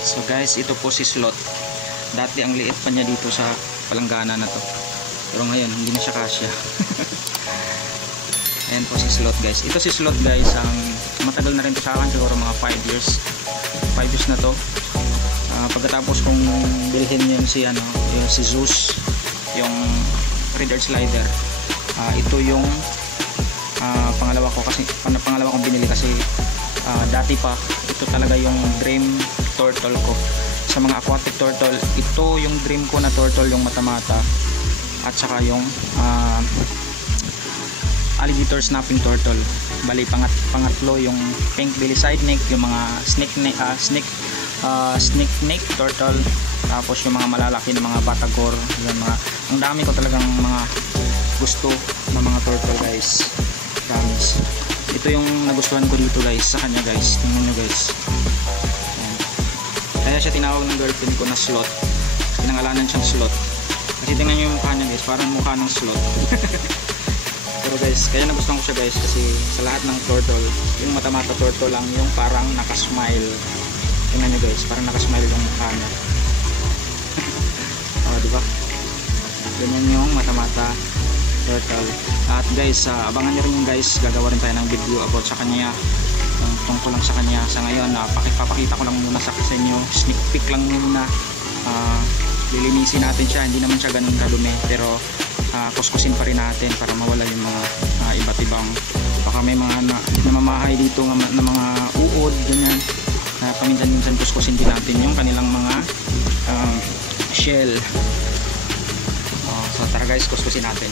So guys, ito po si Slot. Dati ang liit pa niya dito sa palanggana na to, pero ngayon hindi na siya kasya. Ayan po si Slot guys. Ito si Slot guys, ang matagal na rin to sa akin, siguro mga 5 years na to. Pagkatapos kong bilhin yung si Zeus, yung Red Earth Slider, ito yung pangalawa kong binili kasi dati pa ito talaga yung dream turtle ko. Sa mga aquatic turtle, ito yung dream ko na turtle, yung mata-mata, at saka yung alligator snapping turtle. Bali pangatlo yung pink belly side neck, yung mga snake neck turtle, tapos yung mga malalaki na mga batagor. Yung mga, ang dami ko talagang mga gusto ng mga turtle guys, promise. Ito yung nagustuhan ko dito guys sa kanya guys. Tingnan nyo guys. Ayan. Kaya siya tinawag ng girlfriend ko na Slot. Pinangalanan siyang Slot kasi tingnan nyo yung mukha niya guys, parang mukha ng slot. Pero guys, kaya nagustuhan ko siya guys kasi sa lahat ng turtle, yung mata-mata turtle lang yung parang nakasmile. Tingnan nyo guys, parang nakasmile yung mukha niya. Diba? Ganyan yung mata-mata turtle. At guys, abangan nyo rin yung guys, gagawa rin tayo ng video about sa kanya, tungkol lang sa kanya. Sa ngayon, papakita ko lang muna sa inyo, sneak peek lang muna. Lilinisin natin siya, hindi naman siya ganun kadumi, pero kuskusin pa rin natin para mawala yung mga iba't ibang, baka may mga namamahay dito na mga uod, ganyan, paminsan-minsan kuskusin din natin yung kanilang mga shell. So tara guys, kuskusin natin.